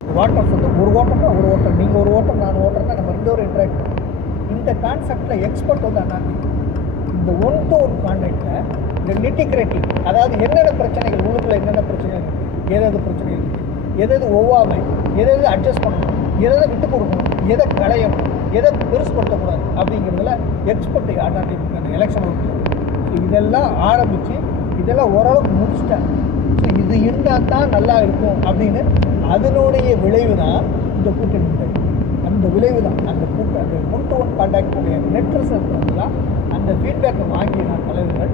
Waters வந்து ஒரு ஓட்டம்னா ஒரு ஓட்டம், நீங்கள் ஒரு ஓட்டம் நான் ஓட்டம்னா நம்ம ரெண்டு ஒரு இன்ட்ராக்ட். இந்த கான்செப்டில் எக்ஸ்பர்ட் வந்து அண்ணாதி இந்த ஒன் டு ஒன் கான்டாக்டில் இந்த நிட்டிகிரேட்டி, அதாவது என்னென்ன பிரச்சனைகள் உள்ளுக்குள்ள என்னென்ன பிரச்சனைகள் இருக்குது, எதாவது பிரச்சனைகள் இருக்குது, எதாவது ஒவ்வாமை, எதாவது அட்ஜஸ்ட் பண்ணணும், எதை விட்டு கொடுக்கணும், எதை களையணும், எதை பெருசுப்படுத்தக்கூடாது அப்படிங்கிறதுல எக்ஸ்பர்ட் அண்ணாதிமுக எலெக்ஷன் இருக்குது. ஸோ இதெல்லாம் ஆரம்பித்து இதெல்லாம் ஓரளவுக்கு முடிச்சிட்டேன். ஸோ இது இருந்தால் தான் நல்லா இருக்கும் அப்படின்னு அதனுடைய விளைவு தான் இந்த கூட்டணி. அந்த விளைவு தான் அந்த அந்த ஒன் டு ஒன் கான்டாக்ட் உடைய நெட் ரிசல்ட் வந்து தான் அந்த ஃபீட்பேக்கை வாங்கின தலைவர்கள்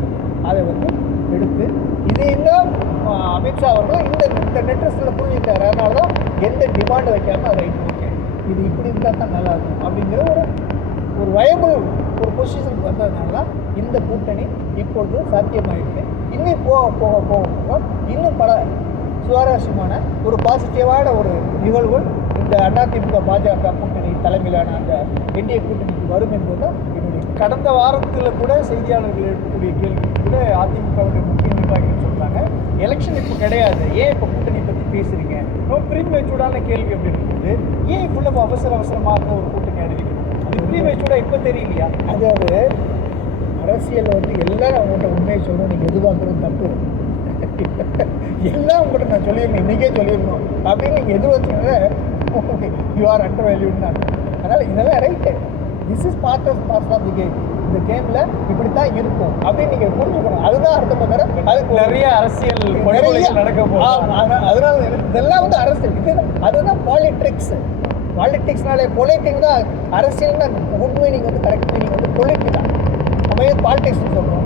அதை வந்து எடுத்து இது இன்னும் அமித்ஷா அவர்களும் இந்த நெட் ரிசல்ட்டில் புரிஞ்சுட்டார். அதனால தான் எந்த டிமாண்ட் வைக்காமல் அதை ரைட் ஓகே இது இப்படி இருந்தால் தான் நல்லா இருக்கும் அப்படிங்கிற ஒரு வயபிள் ஒரு பொசிஷனுக்கு வந்ததுனால தான் இந்த கூட்டணி இப்பொழுது சாத்தியமாயிருக்கு. இன்னும் போக போக போக போக இன்னும் பல சுவாரஸ்யமான ஒரு பாசிட்டிவான ஒரு நிகழ்வுகள் இந்த அதிமுக பாஜக கூட்டணி தலைமையிலான அந்த என்டிஏ கூட்டணிக்கு வரும் என்பது தான் என்னுடைய. கடந்த வாரத்தில் கூட செய்தியாளர்கள் எடுக்கக்கூடிய கேள்வி கூட அதிமுகவுடைய முக்கிய நிர்வாகிகள் சொல்கிறாங்க, எலெக்ஷன் இப்போ கிடையாது, ஏன் இப்போ கூட்டணி பற்றி பேசுகிறீங்க, ரொம்ப ப்ரீமெச்சூர்டான கேள்வி அப்படின்றது. ஏன் இவ்வளவு அவசரமாக ஒரு கூட்டணி அறிவிக்கணும்? அது ப்ரீமெச்சூர்டாக இப்போ தெரியலையா? அதாவது அரசியல் வந்து எல்லாம் அவங்கள்ட்ட உண்மையை சொல்லணும், நீங்கள் எதிர்பார்க்குறது தப்பு, எல்லாம் உங்கள்கிட்ட நான் சொல்லிடணும், இன்றைக்கே சொல்லிடணும் அப்படின்னு நீங்கள் எதிர்பார்த்தீங்கன்னா யூ ஆர் அண்டர் வேல்யூன்னு. அதனால் இதெல்லாம் right, this is part of the game. இந்த கேமில் இப்படி தான் இருக்கும் அப்படின்னு நீங்கள் புரிஞ்சுக்கணும். அதுதான் அர்த்தம் தவிர அதுக்கு நிறைய அரசியல் நடக்க போகும். அதனால இதெல்லாம் வந்து அரசியல் இது அதுதான் பாலிட்ரிக்ஸ். பாலிட்டிக்ஸ்னாலே பொலிட்டிக் தான் அரசியல் தான். குட் மீனிங் வந்து கரெக்ட் மீனிங் வந்து பொலிட்டிக் தான். நம்ம ஏன் பாலிட்டிக்ஸ் சொல்கிறோம்?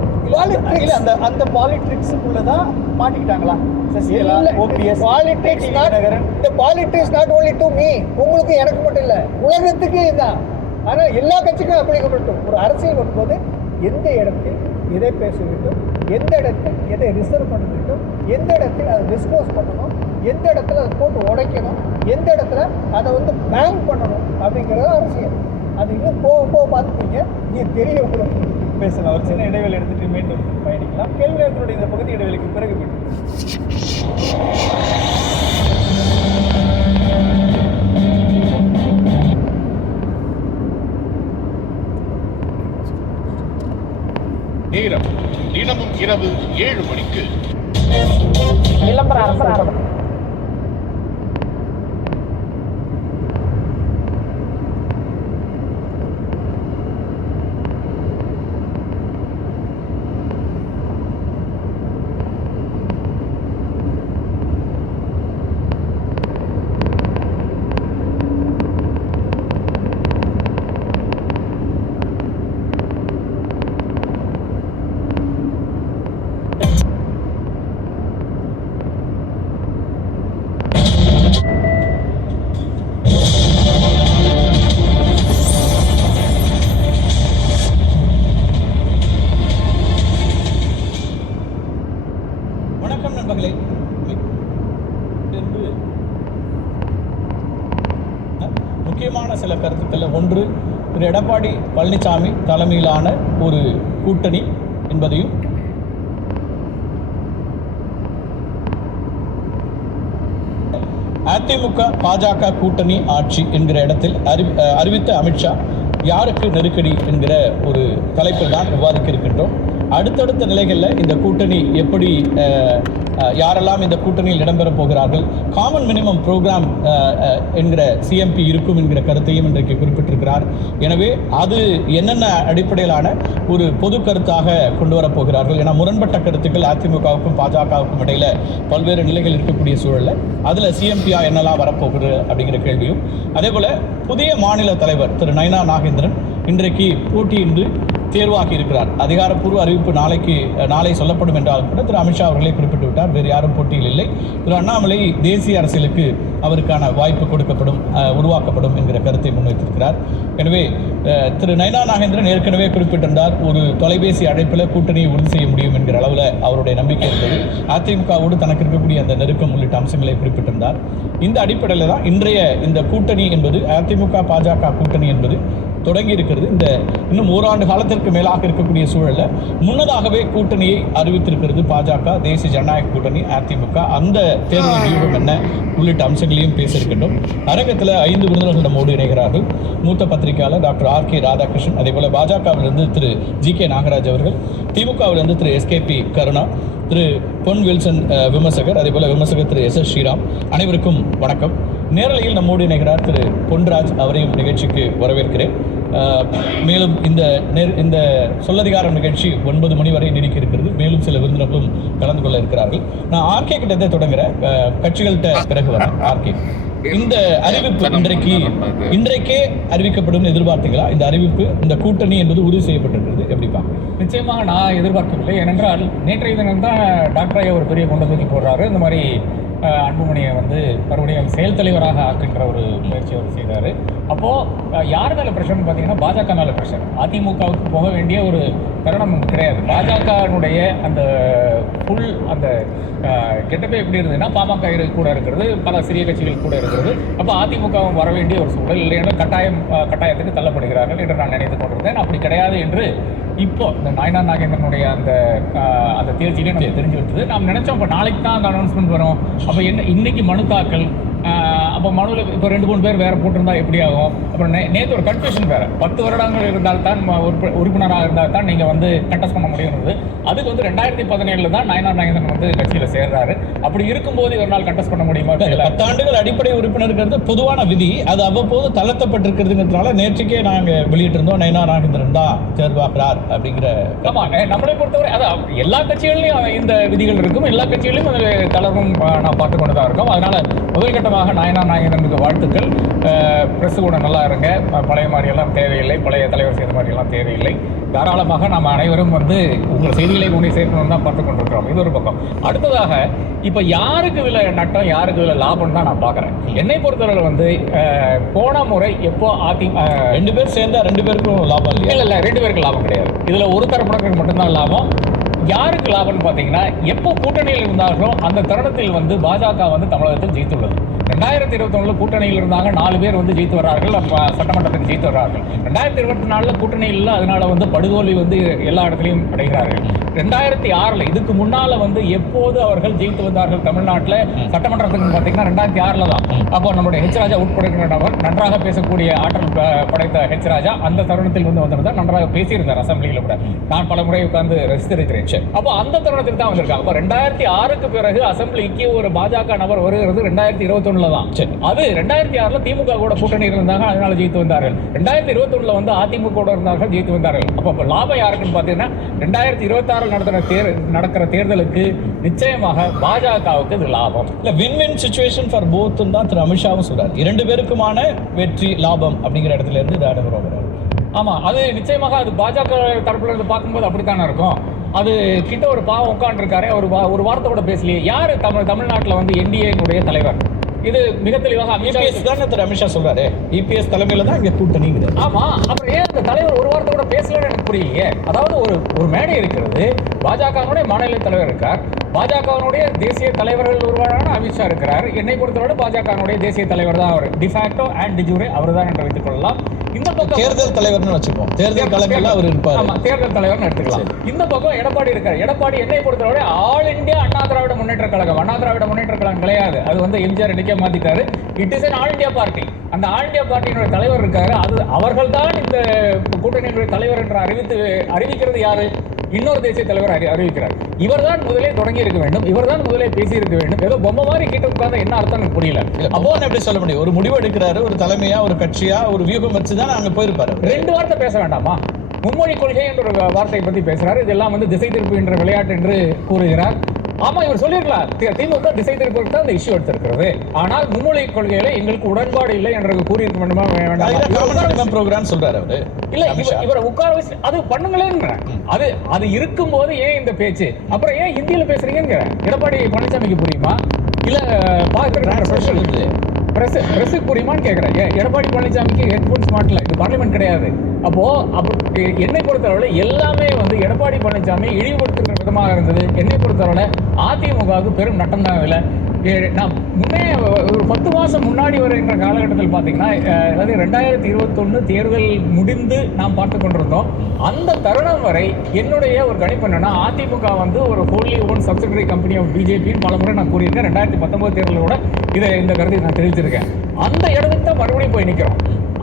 அந்த பாலிட்ரிக்ஸுக்குள்ள தான் மாட்டிக்கிட்டாங்களா Sasikala, OPS? Politics not only to me, உங்களுக்கு எனக்கு மட்டும் இல்லை, உலகத்துக்கே இதுதான். ஆனால் எல்லா கட்சிக்கும் அப்ளிகபிள். ஒரு அரசியல் வரும்போது எந்த இடத்தில் எதை பேச வேண்டும், எந்த இடத்தில் எதை ரிசர்வ் பண்ண வேண்டும், எந்த இடத்தில் அதை டிஸ்க்ளோஸ் பண்ணணும், எந்த இடத்துல அதை போட்டு உடைக்கணும், எந்த இடத்துல அதை வந்து பேங்க் பண்ணணும் அப்படிங்கிறது அரசியல். அது இன்னும் போக போக பார்த்துப்பீங்க, நீங்கள் தெரிய உங்களுக்கு பேசலாம். ஒரு சின்ன இடைவெளி எடுத்துட்டு மீண்டும் பயணிக்கலாம். கேள்வி நேரத்தினுடைய இந்த பகுதி இடைவெளிக்கு பிறகு மீண்டும் நேரம் தினமும் இரவு 7 மணிக்கு விளம்பரம். முக்கியமான சில கருத்துக்கள். ஒன்று, திரு எடப்பாடி பழனிசாமி தலைமையிலான ஒரு கூட்டணி என்பதையும் அதிமுக பாஜக கூட்டணி ஆட்சி என்கிற இடத்தில் அறிவித்த அமித்ஷா யாருக்கு நெருக்கடி என்கிற ஒரு தலைப்பில் தான் விவாதிக்க இருக்கின்றோம். அடுத்தடுத்த நிலைகளில் இந்த கூட்டணி எப்படி, யாரெல்லாம் இந்த கூட்டணியில் இடம்பெறப் போகிறார்கள், காமன் மினிமம் ப்ரோக்ராம் என்கிற சிஎம்பி இருக்கும் என்கிற கருத்தையும் இன்றைக்கு குறிப்பிட்டிருக்கிறார். எனவே அது என்னென்ன அடிப்படையிலான ஒரு பொது கருத்தாக கொண்டு வரப்போகிறார்கள். ஏன்னா முரண்பட்ட கருத்துக்கள் அதிமுகவுக்கும் பாஜகவுக்கும் இடையில் பல்வேறு நிலைகள் இருக்கக்கூடிய சூழலில் அதில் சிஎம்பியா என்னெல்லாம் வரப்போகிறது அப்படிங்கிற கேள்வியும், அதே போல் புதிய மாநில தலைவர் திரு நயினா நாகேந்திரன் இன்றைக்கு போட்டியின்றி தேர்வாகி இருக்கிறார். அதிகாரப்பூர்வ அறிவிப்பு நாளை சொல்லப்படும் என்றாலும் கூட திரு அமித்ஷா அவர்களே குறிப்பிட்டு விட்டார், வேறு யாரும் போட்டியில் இல்லை. திரு அண்ணாமலை தேசிய அரசியலுக்கு அவருக்கான வாய்ப்பு கொடுக்கப்படும், உருவாக்கப்படும் என்கிற கருத்தை முன்வைத்திருக்கிறார். எனவே திரு நயினா நாகேந்திரன் ஏற்கனவே குறிப்பிட்டிருந்தார், ஒரு தொலைபேசி அழைப்பில் கூட்டணியை உறுதி செய்ய முடியும் என்கிற அளவில் அவருடைய நம்பிக்கை இருந்தது. அதிமுகவோடு தனக்கு இருக்கக்கூடிய அந்த நெருக்கம் உள்ளிட்ட அம்சங்களை குறிப்பிட்டிருந்தார். இந்த அடிப்படையில் தான் இன்றைய இந்த கூட்டணி என்பது, அதிமுக பாஜக கூட்டணி என்பது தொடங்கி இருக்கிறது. இந்த இன்னும் ஓராண்டு காலத்திற்கு மேலாக இருக்கக்கூடிய சூழல்ல முன்னதாகவே கூட்டணியை அறிவித்திருக்கிறது பாஜக, தேசிய ஜனநாயக கூட்டணி, அதிமுக. அந்த தேர்தல் வியூகம் என்ன உள்ளிட்ட அம்சங்களையும் பேசியிருக்கின்றோம். அரங்கத்தில் 5 விருந்தினர்கள் நம்மோடு இணைகிறார்கள். மூத்த பத்திரிகையாளர் டாக்டர் RK ராதாகிருஷ்ணன், அதே போல பாஜகவிலிருந்து திரு GK நாகராஜ் அவர்கள், திமுகவிலிருந்து திரு SKP கருணா, திரு பொன் வில்சன் விமர்சகர், அதே போல விமர்சகர் திரு SS ஸ்ரீராம். அனைவருக்கும் வணக்கம். நேரலையில் நம்மோடு இணைகிறார் திரு பொன்ராஜ், அவரையும் நிகழ்ச்சிக்கு வரவேற்கிறேன். மேலும் இந்த சொல்லதிகாரம் நிகழ்ச்சி 9 மணி வரை நீடிக்க இருக்கிறது. மேலும் சில விருந்தினர்களும் கலந்து கொள்ள இருக்கிறார்கள். நான் RK கிட்டத்தே தொடங்குறேன், கட்சிகள்கிட்ட பிறகு வரேன். RK, இந்த அறிவிப்பு இன்றைக்கே அறிவிக்கப்படும் எதிர்பார்த்தீங்களா? இந்த அறிவிப்பு, இந்த கூட்டணி என்பது உறுதி செய்யப்பட்டிருக்கிறது, எப்படி பார்க்க? நிச்சயமாக நான் எதிர்பார்க்கவில்லை. ஏனென்றால் நேற்றைய தினம் தான் டாக்டர் ஐயா ஒரு பெரிய கொண்டு தூக்கி போடுறாரு. இந்த மாதிரி அன்புமணியை வந்து மறுபடியும் செயல் தலைவராக ஆக்குன்ற ஒரு முயற்சி அவர் செய்தார். அப்போது யார் மேலே பிரஷர்னு பார்த்தீங்கன்னா பாஜக மேலே பிரஷர். அதிமுகவுக்கு போக வேண்டிய ஒரு தருணம் கிடையாது. பாஜகனுடைய அந்த ஃபுல் அந்த கெட்டப்பே எப்படி இருந்ததுன்னா பாமக கூட இருக்கிறது, பல சிறிய கட்சிகள் கூட இருக்கிறது. அப்போ அதிமுகவும் வர வேண்டிய ஒரு சூழல் இல்லை என்ற கட்டாயத்துக்கு தள்ளப்படுகிறார்கள் என்று நான் நினைத்து கொண்டிருந்தேன். அப்படி கிடையாது என்று இப்போ இந்த நாயனா நாகேந்திரனுடைய அந்த தேர்ச்சியிலே நமக்கு தெரிஞ்சு விட்டது. நாம் நினைச்சோம் இப்போ நாளைக்கு தான் அந்த அனௌன்ஸ்மெண்ட் வரும். அப்போ என்ன இன்னைக்கு மனு தாக்கல், அப்போ மனுவில் இப்போ 2-3 பேர் வேறு போட்டிருந்தா எப்படி ஆகும்? அப்புறம் நேற்று ஒரு கன்ஃபியூஷன் வேறு, 10 வருடங்கள் இருந்தால் தான் உறுப்பினராக இருந்தால் தான் நீங்கள் வந்து கண்டெஸ்ட் பண்ண முடியும்னது. அதுக்கு வந்து 2017 தான் நாயனா நாகேந்திரன் வந்து கட்சியில் சேர்றாரு. அப்படி இருக்கும்போது ஒரு நாள் கண்டெஸ்ட் பண்ண முடியுமா? 10 ஆண்டுகள் அடிப்படை உறுப்பினருங்கிறது பொதுவான விதி. அது அவ்வப்போது தளர்த்தப்பட்டிருக்கிறதுங்கிறதுனால நேற்றுக்கே நாங்கள் வெளியிட்டிருந்தோம், நாயனா நாகேந்திரன் தான் தேர்வாகிறார் அப்படிங்கிற. ஆமாம், நம்மளை பொறுத்தவரை அதான் எல்லா கட்சிகள்லையும் இந்த விதிகள் இருக்கும், எல்லா கட்சிகளையும் அதில் தளர்வும் நான் பார்த்து கொண்டு தான் இருக்கோம். அதனால் முதல் கட்டமாக நாயனா நாகேந்திரனுக்கு வாழ்த்துக்கள். பிரஸ் கூட நல்லா இருங்க, பழைய மாதிரியெல்லாம் தேவையில்லை, பழைய தலைவர் செய்த மாதிரியெல்லாம் தேவையில்லை. தாராளமாக நாம் அனைவரும் வந்து உங்கள் செய்திகளை கொண்டு சேர்க்கணும்னு தான் பார்த்து கொண்டிருக்கிறோம். இது ஒரு பக்கம். அடுத்ததாக இப்போ யாருக்கு இதில் நட்டம், யாருக்கு இதில் லாபம்னு தான் நான் பார்க்குறேன். என்னை பொறுத்தவரை வந்து போன முறை எப்போ 2 பேர் சேர்ந்தா 2 பேருக்கும் லாபம் இல்லையா? இல்லை 2 பேருக்கு லாபம் கிடையாது. இதில் ஒரு தரப்பினருக்கு மட்டும்தான் லாபம். யாருக்கு லாபம்னு பார்த்தீங்கன்னா, எப்போ கூட்டணியில் இருந்தார்களோ அந்த தருணத்தில் வந்து பாஜக வந்து தமிழகத்தில் ஜெயித்துள்ளது. 2021 கூட்டணியில் இருந்தாங்க, 4 பேர் வந்து ஜெயித்து வர்றார்கள், சட்டமன்றத்துக்கு ஜெயித்து வர்றார்கள். 2024 கூட்டணியில் இல்லை, அதனால வந்து படுதோல்வி வந்து எல்லா இடத்துலையும் அடைகிறார்கள். 2006 இதுக்கு முன்னால வந்து எப்போது அவர்கள் ஜெயித்து வந்தார்கள் தமிழ்நாட்டில் சட்டமன்றத்துக்கு பார்த்தீங்கன்னா 2006 தான். அப்போ நம்முடைய H. ராஜா உட்படுகின்றவர், நன்றாக பேசக்கூடிய ஆற்றல் படைத்த H. ராஜா அந்த தருணத்தில் வந்து வந்திருந்தார். நன்றாக பேசியிருந்தார் அசம்பிளியில் கூட. நான் பல முறை உட்கார்ந்து ரசித்திருக்கிறேன். அப்போ அந்த தருணத்தில் தான் வந்திருக்காங்க. அப்போ 2006க்கு பிறகு அசம்பிளிக்கு ஒரு பாஜக நபர் வருகிறது 2021 தான். அது 2006 திமுக கூட கூட்டணி இருந்தாங்க, அதனால ஜெயித்து வந்தார்கள். 2021 வந்து அதிமுக கூட இருந்தார்கள், ஜெயித்து வந்தார்கள். அப்போ லாபம் யாருக்குன்னு பார்த்தீங்கன்னா 2026 நடக்கிற தேர்தலுக்கு நிச்சயமாக பாஜகவுக்கு இது லாபம். இல்லை, வின்-வின் சிச்சுவேஷன் ஃபார் போத் தான் திரு அமித்ஷாவும் சொல்றாரு. 2 பேருக்குமான வெற்றி லாபம் அப்படிங்கிற இடத்துல இருந்து இது அடங்குறோம். ஆமாம், அது நிச்சயமாக அது பாஜக தரப்புல இருந்து பார்க்கும்போது அப்படித்தானே இருக்கும். அது கிட்ட ஒரு பாவம் உட்காந்துருக்காரு, ஒரு வார்த்தை கூட பேசலையே. யார் தமிழ்நாட்டில் வந்து என்டிஏனுடைய தலைவர்? இது மிக தெளிவாக அமித்ஷா சொல்றாரு, EPS தலைமையில தான் இங்க கூட்டணிங்குது. ஆமா, அப்புறம் ஏன் அந்த தலைவர் ஒரு வார்த்தை கூட பேசலன்னு எனக்கு புரியலையே. அதாவது ஒரு மேடை இருக்கிறது, பாஜகவுடைய மாநில தலைவர் இருக்கார், பாஜகவுடைய தேசிய தலைவர்கள் ஒருவரான அமித்ஷா இருக்கிறார். என்னை பொறுத்தவரை பாஜகவுடைய தேசிய தலைவர் தான் அவர், டிஃபாக்டோ அண்ட் டிஜூரே அவர் தான் என்று வைத்துக் கொள்ளலாம். இந்த பக்கம் தேர்தல் தலைவர்னு வச்சுப்போம், தேர்தல் களங்கள்ல அவர் இருப்பார். ஆமா, தேர்தல் தலைவர்னு எடுத்துக்கலாம். இந்த பக்கம் எடப்பாடி இருக்கார். எடப்பாடி என்னை பொறுத்தவரை ஆல் இந்தியா அண்ணா திராவிட முன்னேற்ற கழகம். அண்ணா திராவிட முன்னேற்ற கழகம் கிடையாது, அது வந்து எம்ஜிஆர் இன்னைக்கே மாத்திட்டாரு. It is an all India party. அந்த ஆல் இந்தியா பார்ட்டியினுடைய தலைவர் இருக்காரு. அது அவர்கள் தான் இந்த கூட்டணியினுடைய தலைவர் என்று அறிவிக்கிறது யாரு? இன்னொரு தேசிய தலைவர் அறிவிக்கிறார். இவர் தான் முதலே தொடங்கி இருக்க வேண்டும், இவர் தான் முதலே பேசி இருக்க வேண்டும். ஏதோ பொம்மை மாதிரி கிட்ட உட்கார்ந்து என்ன அர்த்தம் எனக்கு புரியல. அப்போ எப்படி சொல்ல முடியும்? ஒரு முடிவு எடுக்கிறாரு, ஒரு தலைமையா, ஒரு கட்சியா, ஒரு வியூகம் வச்சுதான் அங்க போயிருப்பாரு. 2 வார்த்தை பேச வேண்டாமா? மும்மொழி கொள்கை என்ற ஒரு வார்த்தையை பத்தி பேசுறாரு. இதெல்லாம் வந்து திசை திருப்பு என்ற விளையாட்டு என்று கூறுகிறார். ஆமா, இவர் சொல்லிருக்கலாம், திமுக திசை திருப்பதற்கு தான் இந்த இஷ்யூ எடுத்திருக்கிறது. ஆனால் மும்மொழி கொள்கையில எங்களுக்கு உடன்பாடு இல்லை என்று கூறியிருக்க வேண்டுமா வேண்டாம் ப்ரோக்ராம் சொல்றாரு அவரு. இல்ல, இவரை உட்கார வச்சு அது பண்ணுங்களேன்னு. அது இருக்கும் போது ஏன் இந்த பேச்சு? அப்புறம் ஏன் ஹிந்தியில பேசுறீங்க? எடப்பாடி பழனிசாமிக்கு புரியுமா? இல்ல பிரஸுக்கு புரியுமான்னு கேட்கிறேன். எடப்பாடி பழனிசாமிக்கு ஹெட்போன்ஸ் மாட்டல, இது பார்லிமெண்ட் கிடையாது. அப்போ என்னை பொறுத்தவரை எல்லாமே வந்து எடப்பாடி பழனிசாமி இழிவுபடுத்துகிற விதமாக இருந்தது. என்னை பொறுத்தவரை அதிமுகவுக்கு பெரும் நட்டம் தான் இல்லை. நான் முன்னே ஒரு 10 மாதம் முன்னாடி வருகின்ற காலகட்டத்தில் பார்த்தீங்கன்னா, அதாவது 2021 தேர்தல் முடிந்து நாம் பார்த்து கொண்டிருந்தோம். அந்த தருணம் வரை என்னுடைய ஒரு கணிப்பு என்னன்னா, அதிமுக வந்து ஒரு wholly own subsidiary company of பிஜேபின்னு பல முறை நான் கூறியிருக்கேன். 2019 தேர்தலோட இந்த கருத்தை நான் தெரிவிச்சிருக்கேன். அந்த இடத்துக்கு தான் மறுபடியும் போய் நிற்கிறோம்.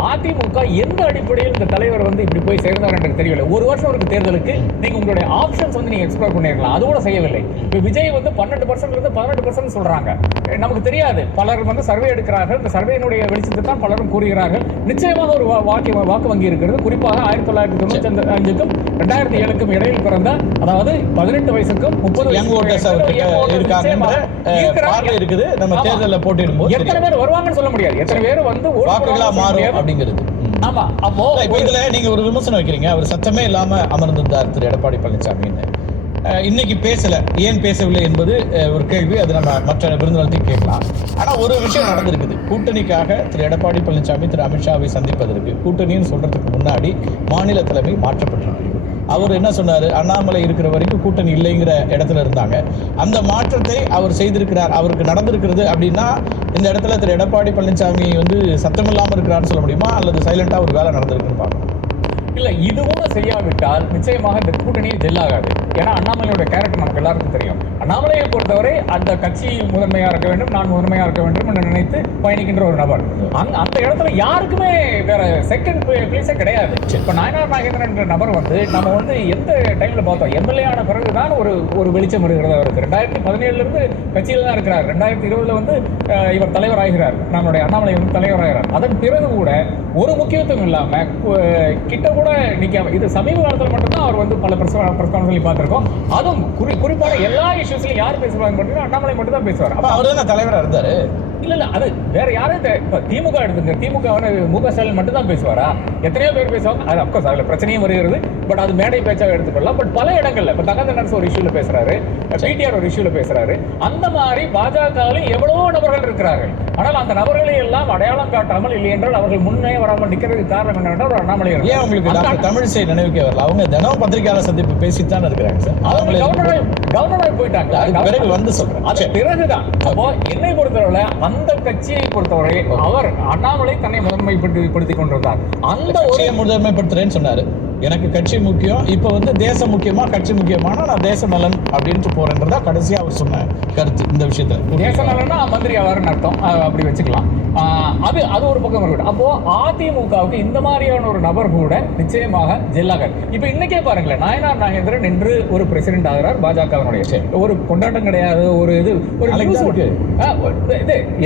அதிமுக எந்த அடிப்படையில் இந்த தலைவர் வந்து இப்படி போய் சேர்ந்தார் என்று தெரியவில்லை. ஒரு வருஷம் இருக்கு தேர்தலுக்கு, நீங்க உங்களுடைய ஆப்ஷன்ஸ் வந்து நீங்க எக்ஸ்ப்ளோர் பண்ணிருக்கலாம். அது கூட செய்யவில்லை. இப்போ விஜய் வந்து 12% 18% சொல்றாங்க. நமக்கு தெரியாது, பலர் வந்து சர்வே எடுக்கிறார்கள். இந்த சர்வேனுடைய வெளிச்சத்தை தான் பலரும் கூறுகிறார்கள். நிச்சயமாக ஒரு வாக்கு வங்கி இருக்கிறது. குறிப்பாக 1995க்கும் 2007க்கும் இடையில் பிறந்த, அதாவது 18 வயசுக்கும் 30 எத்தனை பேர் வருவாங்கன்னு சொல்ல முடியாது. எத்தனை பேர் வந்து அப்படிங்கிறது. ஆமா. அப்போ இதுல நீங்க ஒரு விமர்சனம் வைக்கிறீங்க, அவர் சத்தமே இல்லாம அமர்ந்திருந்தார் திரு எடப்பாடி பழனிசாமின்னு. இன்னைக்கு பேசல, ஏன் பேசவில்லை என்பது ஒரு கேள்வி. அது நம்ம மற்ற விருந்தினர்களையும் கேட்கலாம். ஆனா ஒரு விஷயம் நடந்திருக்குது. கூட்டணிக்காக திரு எடப்பாடி பழனிசாமி திரு அமித்ஷாவை சந்திப்பதற்கு, கூட்டணின்னு சொல்றதுக்கு முன்னாடி மாநில தலைமை மாற்றப்பட்டிருக்கு. அவர் என்ன சொன்னாரு, அண்ணாமலை இருக்கிற வரைக்கும் கூட்டணி இல்லைங்கிற இடத்துல இருந்தாங்க. அந்த மாற்றத்தை அவர் செய்திருக்கிறார். அவருக்கு நடந்திருக்கிறது அப்படின்னா இந்த இடத்துல திரு எடப்பாடி பழனிசாமி வந்து சத்தமில்லாமல் இருக்கிறார்னு சொல்ல முடியுமா, அல்லது சைலண்டா ஒரு வேலை நடந்திருக்குன்னு பார்க்கணும். இல்ல, இது கூட செய்யாவிட்டால் நிச்சயமாக இந்த கூட்டணியை ஜெல்லாகாது. ஏன்னா அண்ணாமலையோட கேரக்டர் நமக்கு எல்லாருக்கும் தெரியும். அண்ணாமலையை பொறுத்தவரை அந்த கட்சி முதன்மையா இருக்க வேண்டும், நான் முதன்மையா இருக்க வேண்டும் என்று நினைத்து பயணிக்கின்ற ஒரு நபர். அந்த இடத்துல யாருக்குமே வேற செகண்ட் பிளேஸே கிடையாது. இப்ப நாயனார் நாகேந்திரன் என்ற நபர் வந்து நம்ம வந்து எந்த டைம்ல பார்த்தோம், எம்எல்ஏ ஆன பிறகுதான் ஒரு வெளிச்சம் வருகிறது அவருக்கு. 2017 இருந்து கட்சியில தான் இருக்கிறார். 2020 வந்து இவர் தலைவர் ஆகிறார், நம்மளுடைய அண்ணாமலை வந்து தலைவர் ஆகிறார். அதன் பிறகு கூட ஒரு முக்கியத்துவம் இல்லாம கிட்ட கூட நிக்காம, இது சமீப காலத்தில் மட்டும்தான் அவர் வந்து பல பிரஸ் கான்ஃபரன்ஸ்ல பார்த்திருக்கோம். அதுவும் குறிப்பாக எல்லா இஷ்யூஸ்லயும் யார் பேசுவாங்க மட்டும் அண்ணாமலை மட்டும் தான் பேசுவார். அப்ப அவர் தான் தலைவரா இருந்தாரு. இல்ல அது வேற யாரும். இப்ப திமுக எடுத்துங்க, திமுக முக ஸ்டாலின் மட்டும் தான் பேசுவாரா? எத்தனையோ பேர் பேசுவாங்க. அது அப்கோர்ஸ் அதுல பிரச்சனையும் வருகிறது. பட் அது மேடை பேச்சாக எடுத்துக்கொள்ளலாம். பட் பல இடங்கள்ல இப்ப தங்கதண்டன்ஸ் ஒரு இஷ்யூல பேசுறாரு, பிடிஆர் ஒரு இஷ்யூல பேசுறாரு. அந்த மாதிரி பாஜகவில் எவ்வளவோ நபர்கள் இருக்கிறார்கள். ஆனால் அந்த நபர்களை எல்லாம் அடையாளம் காட்டாமல், இல்லை என்றால் அவர்கள் முன்னே வராமல் நிற்கிறதுக்கு காரணம் என்னவென்றால் ஒரு அண்ணாமலை. ஏன் உங்களுக்கு தமிழிசை நினைவுக்கே வரல? அவங்க தினம் பத்திரிகையாளர் சந்திப்பு பேசித்தான் இருக்கிறாங்க சார். கவர்னராய் போயிட்டாங்க. பிறகு வந்து சொல்றேன், அது பிறகுதான். அப்போ என்னை பொறுத்தவரை அந்த கட்சியை பொறுத்தவரை அவர் அண்ணாமலை தன்னை முதன்மைப்படுத்திக் கொண்டிருந்தார். அந்த ஒரு முதன்மைப்படுத்துறேன்னு சொன்னாரு. எனக்கு கட்சி முக்கியம், இப்ப வந்து தேசம் முக்கியமா கட்சி முக்கியமான, நான் தேச நலன் அப்படின்ட்டு போறேன்றதா கடைசியா அவர் சொன்ன கருத்து. இந்த விஷயத்துல தேச நலன்னா மந்திரி ஆவாருன்னு அர்த்தம், அப்படி வச்சுக்கலாம். அது ஒரு பக்கம் இருக்கட்டும். அப்போ அதிமுகவுக்கு இந்த மாதிரியான ஒரு நபர் கூட நிச்சயமாக ஜெல்லாக. இப்ப இன்னைக்கே பாருங்களேன், நாயனார் நாகேந்திரன் என்று ஒரு பிரசிடென்ட் ஆகிறார் பாஜகவினுடைய. ஒரு கொண்டாட்டம் கிடையாது, ஒரு இது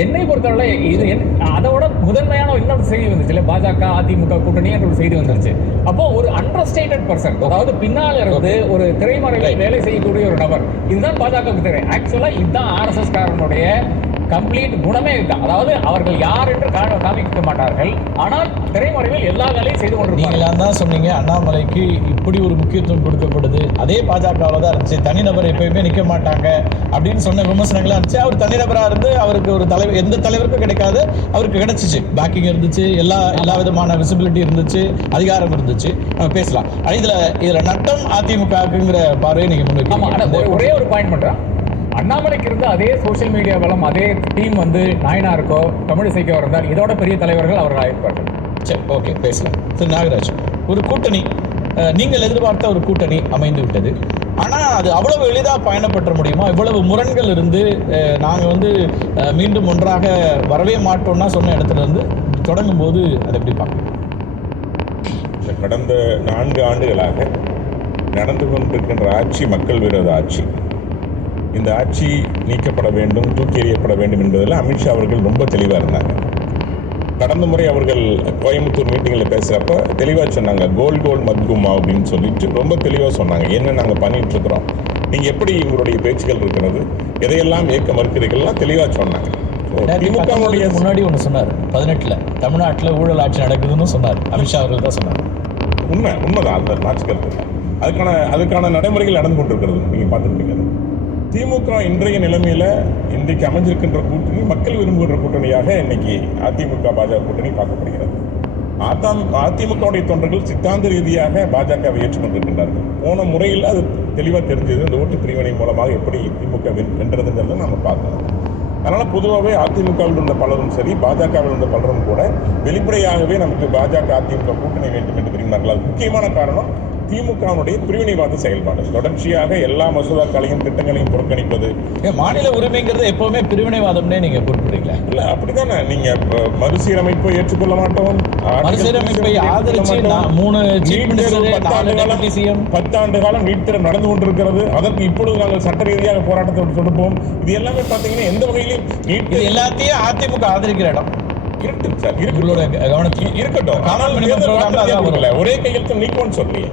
என்னை பொறுத்தவரை இது அதோட முதன்மையான இன்னொரு செய்தி வந்துச்சு, பாஜக அதிமுக கூட்டணி என்ற ஒரு செய்தி வந்துருச்சு. அப்போ ஒரு அண்டர்ஸ்டேட்டட் பர்சன், அதாவது பின்னால் இருந்து ஒரு திரைமறைவில் வேலை செய்யக்கூடிய ஒரு நபர், இதுதான் பாஜகவுக்கு தெரியும். ஆக்சுவலா இதுதான் ஆர்எஸ்எஸ் காரனுடைய கம்ப்ளீட் குணமே இதுதான். அதாவது அவர்கள் யார் என்று காமிக்க மாட்டார்கள், ஆனால் திரைமறைவில் எல்லா வேலையும் செய்து கொண்டிருப்பாங்க. தான் சொன்னீங்க அண்ணாமலைக்கு இப்படி ஒரு முக்கியத்துவம் கொடுக்கப்படுது, அதே பாஜகவில் தான் இருந்துச்சு. தனிநபர் எப்பயுமே நிற்க மாட்டாங்க அப்படின்னு சொன்ன விமர்சனங்களாக இருந்துச்சு. அவர் தனிநபராக இருந்து அவருக்கு ஒரு தலைவர், எந்த தலைவருக்கும் கிடைக்காது, அவருக்கு கிடைச்சிச்சு. பேக்கிங் இருந்துச்சு, எல்லா விதமான விசிபிலிட்டி இருந்துச்சு, அதிகாரம் இருந்துச்சு. நம்ம பேசலாம். இதுல நட்டம் அதிமுகங்கிற பார்வையை நீங்க முன்வைக்க. ஒரே ஒரு பாயிண்ட் பண்றேன். அண்ணாமலைக்கு இருந்த அதே சோசியல் மீடியா பலம், அதே டீம் வந்து நாயனாருக்கோ தமிழிசைக்கோ இருந்தால் இதோட பெரிய தலைவர்கள் அவர்கள் ஆயிருப்பார்கள். சரி, ஓகே, பேசலாம். திரு நாகராஜ், ஒரு கூட்டணி, நீங்கள் எதிர்பார்த்த ஒரு கூட்டணி அமைந்து விட்டது. ஆனால் அது அவ்வளவு எளிதாக பயணப்பற்ற முடியுமா? இவ்வளவு முரண்கள் இருந்து நாங்கள் வந்து மீண்டும் ஒன்றாக வரவே மாட்டோம்னா சொன்ன இடத்துல இருந்து தொடங்கும் போது அதை எப்படி பார்க்கணும்? கடந்த 4 ஆண்டுகளாக நடந்து கொண்டிருக்கின்ற ஆட்சி மக்கள் விரோத ஆட்சி. இந்த ஆட்சி நீக்கப்பட வேண்டும், தூக்கி எறியப்பட வேண்டும் என்பதில் அமித்ஷா அவர்கள் ரொம்ப தெளிவாக இருந்தாங்க. கடந்த முறை அவர்கள் கோயம்புத்தூர் மீட்டிங்கில் பேசுகிறப்ப தெளிவாக சொன்னாங்க, கோல் மத்குமா அப்படின்னு சொல்லிட்டு ரொம்ப தெளிவாக சொன்னாங்க, என்ன நாங்கள் பண்ணிட்டு இருக்கிறோம், நீங்கள் எப்படி உங்களுடைய பேச்சுக்கள் இருக்கிறது, எதையெல்லாம் ஏற்க மறுக்கிறீர்கள்லாம் தெளிவாக சொன்னாங்க. திமுக முன்னாடி ஒன்று சொன்னார், 18 தமிழ்நாட்டில் ஊழல் ஆட்சி நடக்குதுன்னு சொன்னார். அமித்ஷா அவர்கள் தான் சொன்னார். உண்மைதான், அந்த மாற்றுக்கிறது அதுக்கான நடைமுறைகள் நடந்து கொண்டிருக்கிறது நீங்கள் பார்த்துருப்பீங்க. திமுக இன்றைய நிலைமையில் இன்றைக்கு அமைஞ்சிருக்கின்ற கூட்டணி மக்கள் விரும்புகின்ற கூட்டணியாக இன்னைக்கு அதிமுக பாஜக கூட்டணி பார்க்கப்படுகிறது. அதிமுகவுடைய தொண்டர்கள் சித்தாந்த ரீதியாக பாஜகவை ஏற்றுக்கொண்டிருக்கின்றார்கள். போன முறையில் அது தெளிவாக தெரிஞ்சது. இந்த ஓட்டு பிரிவினை மூலமாக எப்படி திமுக வென்றதுங்கிறத நம்ம பார்க்கணும். அதனால் பொதுவாகவே அதிமுகவில் இருந்த பலரும் சரி, பாஜகவில் இருந்த பலரும் கூட வெளிப்படையாகவே நமக்கு பாஜக அதிமுக கூட்டணி வேண்டும் என்று விரும்பினார்கள். அது முக்கியமான காரணம் திமுகவுடைய பிரிவினைவாத செயல்பாடு. தொடர்ச்சியாக எல்லா மசோதாக்களையும் திட்டங்களையும் புறக்கணிப்பது. மாநில உரிமைங்கிறது எப்பவுமே பிரிவினைவாதம்னே நீங்க குறிப்பிடுறீங்களா? இல்ல, அப்படித்தானே. நீங்க மறுசீரமைப்பை ஏற்றுக்கொள்ள மாட்டோம், மறுசீரமைப்பை ஆதரிச்சு 10 ஆண்டு காலம் நீட் தேர்வு நடந்து கொண்டிருக்கிறது. அதற்கு இப்பொழுது நாங்கள் சட்ட ரீதியாக போராட்டத்தை தொடுப்போம். இது எல்லாமே பாத்தீங்கன்னா எந்த வகையிலும் நீட் எல்லாத்தையும் அதிமுக ஆதரிக்கிற இடம் இருக்கட்டும் சார், உங்களோட கவனத்தில் இருக்கட்டும். ஆனால் ஒரே கையெழுத்து நீக்கும்னு சொல்லி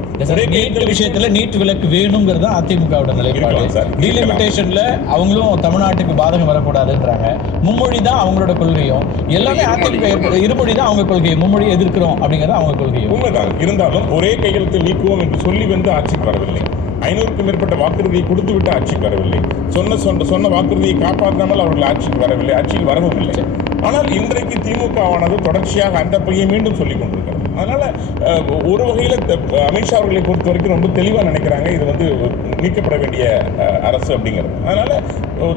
விஷயத்துல நீட் விலக்கு வேணுங்கிறது அதிமுகவோட நிலைப்பாடு. டீலிமிட்டேஷன்ல அவங்களும் தமிழ்நாட்டுக்கு பாதகம் வரக்கூடாதுன்றாங்க. மும்மொழி தான் அவங்களோட கொள்கையும். எல்லாமே அதிமுக இருமொழி தான் அவங்க கொள்கையும். மும்மொழியை எதிர்க்கிறோம் அப்படிங்கிறது அவங்க கொள்கையும். உண்மைதான். இருந்தாலும் ஒரே கையெழுத்து நீக்குவோம் என்று சொல்லி வந்து ஆட்சிக்கு வரவில்லை. 500க்கும் மேற்பட்ட வாக்குறுதியை கொடுத்து விட்டு ஆட்சிக்கு வரவில்லை. சொன்ன வாக்குறுதியை காப்பாற்றாமல் அவர்கள் ஆட்சிக்கு வரவில்லை, ஆட்சியில் வரவும் இல்லை. ஆனால் இன்றைக்கு திமுகவானது தொடர்ச்சியாக அந்த பையை மீண்டும் சொல்லிக் கொண்டிருக்கிறது. அதனால ஒரு வகையில் அமித்ஷா அவர்களை பொறுத்த வரைக்கும் ரொம்ப தெளிவாக நினைக்கிறாங்க, இது வந்து நீக்கப்பட வேண்டிய அரசு அப்படிங்கிறது. அதனால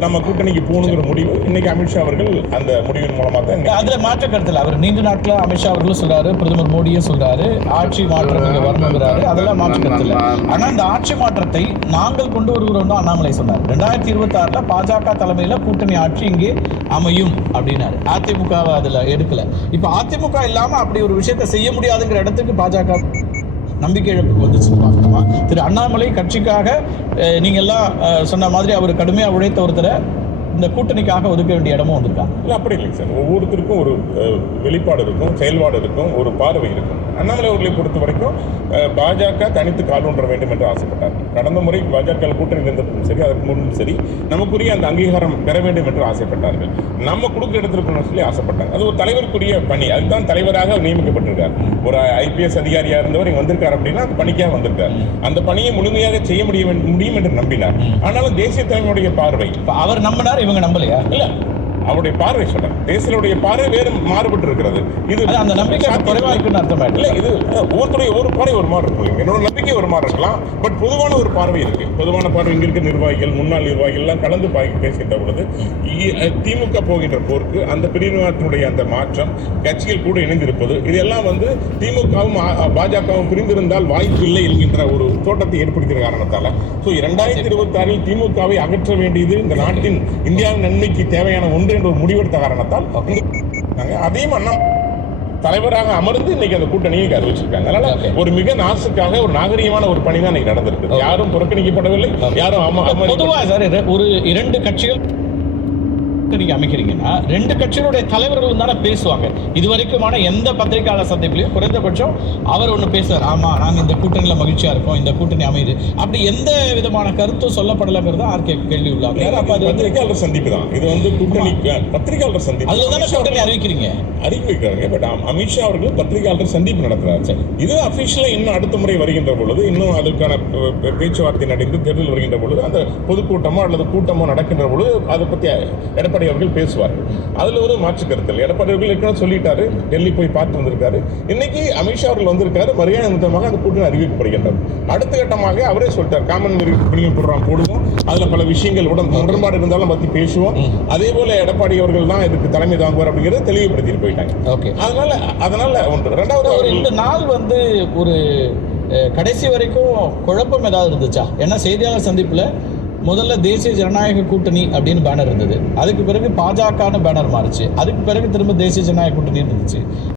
நம்ம கூட்டணிக்கு போகணுங்கிற முடிவு இன்னைக்கு அமித்ஷா அவர்கள் அந்த முடிவின் மூலமாக தான். அதுல மாற்ற கருத்தில் அவர் நீண்ட நாட்கள அமித்ஷா அவர்களும் சொல்றாரு, பிரதமர் மோடியும் சொல்றாரு, ஆட்சி மாற்றம் இங்க வரணுங்கிறாரு. அதெல்லாம் மாற்ற கருத்தில். ஆனா இந்த ஆட்சி மாற்றத்தை நாங்கள் கொண்டு வருகிறோம் தான் அண்ணாமலை சொன்னார். 2026 பாஜக தலைமையில கூட்டணி ஆட்சி இங்கே அமையும் அப்படின்னாரு. அதிமுக அதுல எடுக்கல. இப்ப அதிமுக இல்லாம அப்படி ஒரு விஷயத்தை செய்ய முடியாதுங்கிற இடத்துக்கு பாஜக நம்பிக்கை இழப்புக்கு வந்துச்சுன்னு பார்க்கணுமா? திரு அண்ணாமலை கட்சிக்காக நீங்க எல்லாம் சொன்ன மாதிரி அவர் கடுமையா உழைத்த ஒருத்தரை இந்த கூட்டணிக்காக ஒதுக்க வேண்டிய இடமும் வந்திருக்காங்க. இல்லை, அப்படி இல்லைங்க சார். ஒவ்வொருத்தருக்கும் ஒரு வெளிப்பாடு இருக்கும், செயல்பாடு இருக்கும், ஒரு பார்வை இருக்கும். அண்ணாமலை அவர்களை பொறுத்த வரைக்கும் பாஜக தனித்து கால் ஊன்ற வேண்டும் என்று ஆசைப்பட்டார். கடந்த முறை பாஜக கூட்டணி இருந்ததும் சரி, அதற்கு முன்பும் சரி, நமக்குரிய அந்த அங்கீகாரம் பெற வேண்டும் என்று ஆசைப்பட்டார்கள். நம்ம கொடுக்க எடுத்திருக்கணும்னு சொல்லி ஆசைப்பட்டாங்க. அது ஒரு தலைவருக்குரிய பணி. அதுதான் தலைவராக நியமிக்கப்பட்டிருக்கார். ஒரு IPS அதிகாரியா இருந்தவர் இங்க வந்திருக்கார் அப்படின்னா அந்த பணிக்காக வந்திருக்கார். அந்த பணியை முழுமையாக செய்ய முடியும் என்று நம்பினார். ஆனாலும் தேசிய தலைவருடைய பார்வை அவர் நம்பினார், இவங்க நம்பலையா? இல்ல, அவருடைய பார்வை சொல்றேன். தேசியனுடைய பார்வை வேறு மாறுபட்டு இருக்கிறது. இது அந்த நம்பிக்கை குறைவா இருக்குன்னு அர்த்தமா இல்ல. இது ஒவ்வொருத்தருடைய ஒரு பார்வை ஒரு மாதிரி இருக்கும். என்னோட நம்பிக்கை ஒரு மாதிரி இருக்கலாம், பட் பொதுவான ஒரு பார்வை இருக்கு. பொதுவான பார்வை இங்க இருக்க நிர்வாகிகள், முன்னாள் நிர்வாகிகள் எல்லாம் கலந்து பேசுகின்ற பொழுது திமுக போகின்ற போருக்கு அந்த பிரிவினத்தினுடைய அந்த மாற்றம், கட்சிகள் கூட இணைந்திருப்பது, இதெல்லாம் வந்து திமுகவும் பாஜகவும் பிரிந்திருந்தால் வாய்ப்பு இல்லை என்கின்ற ஒரு தோட்டத்தை ஏற்படுத்திய காரணத்தால 2026 திமுகவை அகற்ற வேண்டியது இந்த நாட்டின் இந்தியாவின் நன்மைக்கு தேவையான ஒன்று என்ற ஒரு முடிவெடுத்த காரணத்தால் அதையும் அண்ணா தலைவராக அமர்ந்து இன்னைக்கு அந்த கூட்டணியை அறிவிச்சிருக்காங்க. அதனால ஒரு மிக நாசுக்காக ஒரு நாகரிகமான ஒரு பணி தான் இன்னைக்கு நடந்திருக்கு. யாரும் புறக்கணிக்கப்படவில்லை, யாரும். பொதுவாக சார் ஒரு 2 கட்சிகள் நீங்க அமைக்கிறீங்கன்னா 2 கட்சிகளுடைய தலைவர்கள் தானே பேசுவாங்க. இதுவரைக்குமான எந்த பத்திரிகையாளர் சந்திப்பிலையும் குறைந்தபட்சம் அவர் ஒண்ணு பேசுவார், ஆமா நாங்க இந்த கூட்டணியில மகிழ்ச்சியா இருக்கோம், இந்த கூட்டணி அமையுது, அப்படி எந்த விதமான கருத்தும் சொல்லப்படலங்கிறத கேள்வி உள்ளாங்க. பத்திரிகையாளர் சந்திப்பு தான் இது வந்து கூட்டணி பத்திரிகையாளர் சந்திப்பு. அதுலதானே கூட்டணி அறிவிக்கிறாங்க. பட் அமித்ஷா அவர்கள் பத்திரிகையாளர் சந்திப்பு நடத்துறாரு. இது அபிஷியலா இன்னும் அடுத்த முறை வருகின்ற பொழுது, இன்னும் அதுக்கான பேச்சுவார்த்தை நடந்து தேர்தல் வருகின்ற பொழுது, அந்த பொதுக்கூட்டமோ அல்லது கூட்டமோ நடக்கின்ற பொழுது அதை பத்தி எடப்பாடி அவர்கள் பேசுவார்கள். அதுல ஒரு மாற்று கருத்து. எடப்பாடி அவர்கள் ஏற்கனவே சொல்லிட்டாரு, டெல்லி போய் பார்த்து வந்திருக்காரு. இன்னைக்கு அமித்ஷா அவர்கள் வந்திருக்காரு, மரியாதை நிமித்தமாக அந்த கூட்டணி அறிவிக்கப்படுகின்றது. அடுத்த கட்டமாக அவரே சொல்லிட்டார், காமன் ப்ரோக்ராம் போடுவோம், அதுல பல விஷயங்கள் உடன்பாடு இருந்தாலும் பத்தி பேசுவோம். அதே போல எடப்பாடி அவர்கள் தான் இதுக்கு தலைமை தாங்குவார் அப்படிங்கிறத தெளிவுபடுத்திட்டு போயிட்டாங்க. அதனால ஒன்று. ரெண்டாவது, இந்த நாள் வந்து ஒரு கடைசி வரைக்கும் குழப்பம் ஏதாவது இருந்துச்சா? ஏன்னா செய்தியாளர் சந்திப்புல முதல்ல தேசிய ஜனநாயக கூட்டணி அப்படின்னு பேனர் இருந்தது, அதுக்கு பிறகு பாஜகன்னு பேனர் மாறிச்சு, அதுக்கு பிறகு திரும்ப தேசிய ஜனநாயக கூட்டணி இருந்துச்சு.